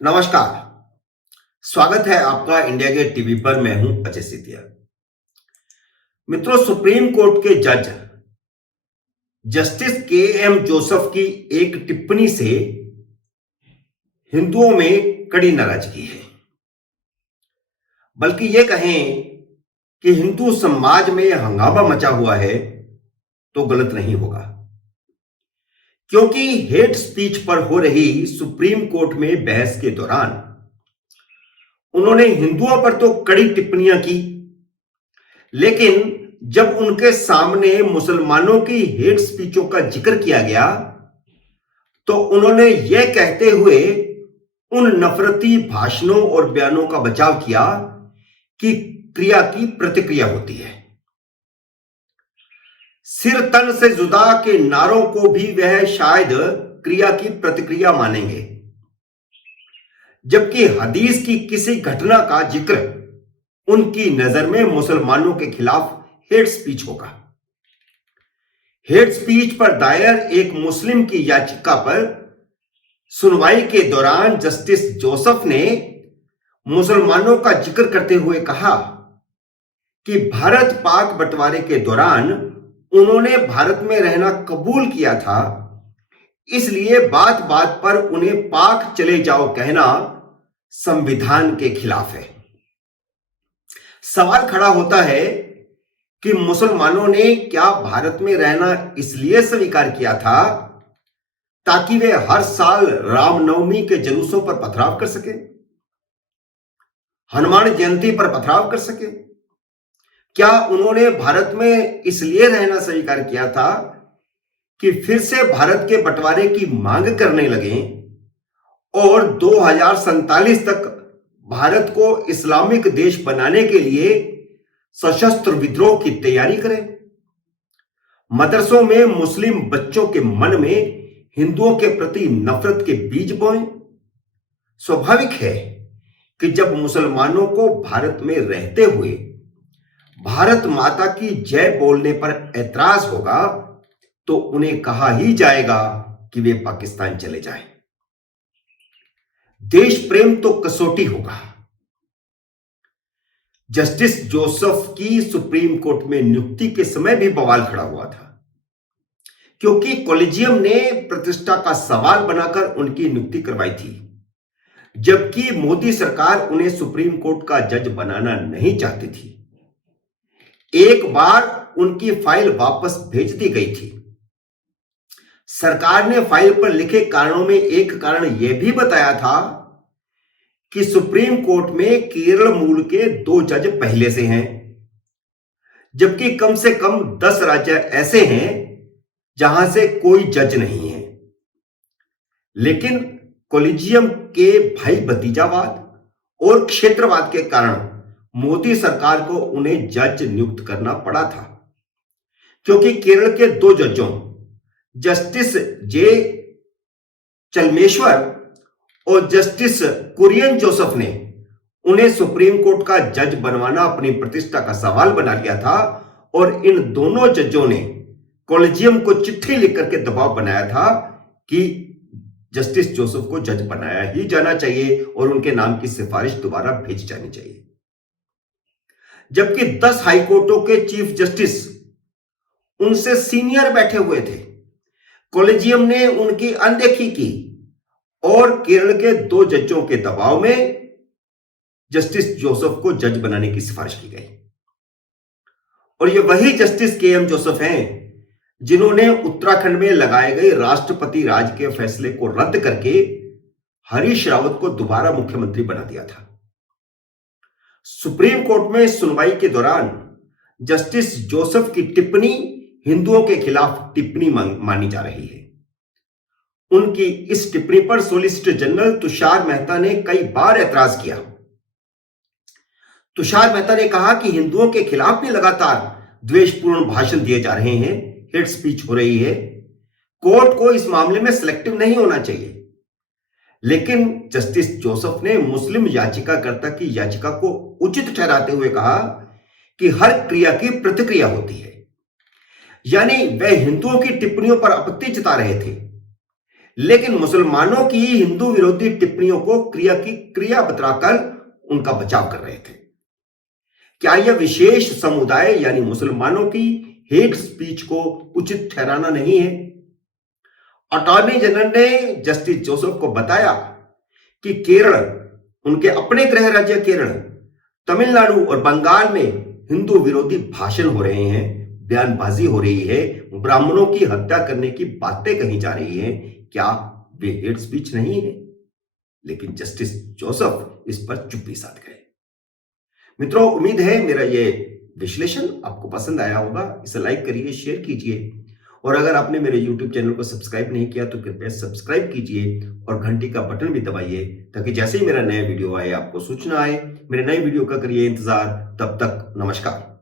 नमस्कार। स्वागत है आपका इंडिया गेट टीवी पर। मैं हूं अजय सितिया। मित्रों, सुप्रीम कोर्ट के जज जस्टिस के एम जोसेफ की एक टिप्पणी से हिंदुओं में कड़ी नाराजगी है। बल्कि यह कहें कि हिंदू समाज में हंगामा मचा हुआ है तो गलत नहीं होगा, क्योंकि हेट स्पीच पर हो रही सुप्रीम कोर्ट में बहस के दौरान उन्होंने हिंदुओं पर तो कड़ी टिप्पणियां की, लेकिन जब उनके सामने मुसलमानों की हेट स्पीचों का जिक्र किया गया तो उन्होंने यह कहते हुए उन नफरती भाषणों और बयानों का बचाव किया कि क्रिया की प्रतिक्रिया होती है। सिर तन से जुदा के नारों को भी वह शायद क्रिया की प्रतिक्रिया मानेंगे, जबकि हदीस की किसी घटना का जिक्र उनकी नजर में मुसलमानों के खिलाफ हेट स्पीच होगा। हेट स्पीच पर दायर एक मुस्लिम की याचिका पर सुनवाई के दौरान जस्टिस जोसेफ ने मुसलमानों का जिक्र करते हुए कहा कि भारत पाक बंटवारे के दौरान उन्होंने भारत में रहना कबूल किया था, इसलिए बात बात पर उन्हें पाक चले जाओ कहना संविधान के खिलाफ है। सवाल खड़ा होता है कि मुसलमानों ने क्या भारत में रहना इसलिए स्वीकार किया था ताकि वे हर साल रामनवमी के जुलूसों पर पथराव कर सके, हनुमान जयंती पर पथराव कर सके? क्या उन्होंने भारत में इसलिए रहना स्वीकार किया था कि फिर से भारत के बंटवारे की मांग करने लगे और 2047 तक भारत को इस्लामिक देश बनाने के लिए सशस्त्र विद्रोह की तैयारी करें? मदरसों में मुस्लिम बच्चों के मन में हिंदुओं के प्रति नफरत के बीज बोएं? स्वाभाविक है कि जब मुसलमानों को भारत में रहते हुए भारत माता की जय बोलने पर ऐतराज होगा तो उन्हें कहा ही जाएगा कि वे पाकिस्तान चले जाएं। देश प्रेम तो कसौटी होगा। जस्टिस जोसेफ की सुप्रीम कोर्ट में नियुक्ति के समय भी बवाल खड़ा हुआ था, क्योंकि कॉलेजियम ने प्रतिष्ठा का सवाल बनाकर उनकी नियुक्ति करवाई थी, जबकि मोदी सरकार उन्हें सुप्रीम कोर्ट का जज बनाना नहीं चाहती थी। एक बार उनकी फाइल वापस भेज दी गई थी। सरकार ने फाइल पर लिखे कारणों में एक कारण यह भी बताया था कि सुप्रीम कोर्ट में केरल मूल के 2 जज पहले से हैं, जबकि कम से कम 10 राज्य ऐसे हैं जहां से कोई जज नहीं है। लेकिन कॉलेजियम के भाई भतीजावाद और क्षेत्रवाद के कारण मोदी सरकार को उन्हें जज नियुक्त करना पड़ा था, क्योंकि केरल के 2 जजों जस्टिस जे चलमेश्वर और जस्टिस कुरियन जोसेफ ने उन्हें सुप्रीम कोर्ट का जज बनवाना अपनी प्रतिष्ठा का सवाल बना लिया था और इन दोनों जजों ने कॉलेजियम को चिट्ठी लिख करके दबाव बनाया था कि जस्टिस जोसेफ को जज बनाया ही जाना चाहिए और उनके नाम की सिफारिश दोबारा भेजी जानी चाहिए। जबकि 10 हाईकोर्टों के चीफ जस्टिस उनसे सीनियर बैठे हुए थे, कॉलेजियम ने उनकी अनदेखी की और केरल के 2 जजों के दबाव में जस्टिस जोसेफ को जज बनाने की सिफारिश की गई। और ये वही जस्टिस के एम जोसेफ हैं जिन्होंने उत्तराखंड में लगाए गए राष्ट्रपति राज के फैसले को रद्द करके हरीश रावत को दोबारा मुख्यमंत्री बना दिया था। सुप्रीम कोर्ट में सुनवाई के दौरान जस्टिस जोसेफ की टिप्पणी हिंदुओं के खिलाफ टिप्पणी मानी जा रही है। उनकी इस टिप्पणी पर सॉलिसिटर जनरल तुषार मेहता ने कई बार ऐतराज किया। तुषार मेहता ने कहा कि हिंदुओं के खिलाफ भी लगातार द्वेषपूर्ण भाषण दिए जा रहे हैं, हेट स्पीच हो रही है। कोर्ट को इस मामले में सिलेक्टिव नहीं होना चाहिए। लेकिन जस्टिस जोसेफ ने मुस्लिम याचिकाकर्ता की याचिका को उचित ठहराते हुए कहा कि हर क्रिया की प्रतिक्रिया होती है। यानी वह हिंदुओं की टिप्पणियों पर आपत्ति जता रहे थे, लेकिन मुसलमानों की हिंदू विरोधी टिप्पणियों को क्रिया की क्रिया बतलाकर उनका बचाव कर रहे थे। क्या यह विशेष समुदाय यानी मुसलमानों की हेट स्पीच को उचित ठहराना नहीं है? अटॉर्नी जनरल ने जस्टिस जोसेफ को बताया कि केरल, उनके अपने गृह राज्य केरल, तमिलनाडु और बंगाल में हिंदू विरोधी भाषण हो रहे हैं, बयानबाजी हो रही है, ब्राह्मणों की हत्या करने की बातें कही जा रही हैं। क्या वे हेट स्पीच नहीं है? लेकिन जस्टिस जोसेफ इस पर चुप्पी साध गए। मित्रों, उम्मीद है मेरा ये विश्लेषण आपको पसंद आया होगा। इसे लाइक करिए, शेयर कीजिए और अगर आपने मेरे YouTube चैनल को सब्सक्राइब नहीं किया तो कृपया सब्सक्राइब कीजिए और घंटी का बटन भी दबाइए ताकि जैसे ही मेरा नया वीडियो आए आपको सूचना आए। मेरे नए वीडियो का करिए इंतजार। तब तक नमस्कार।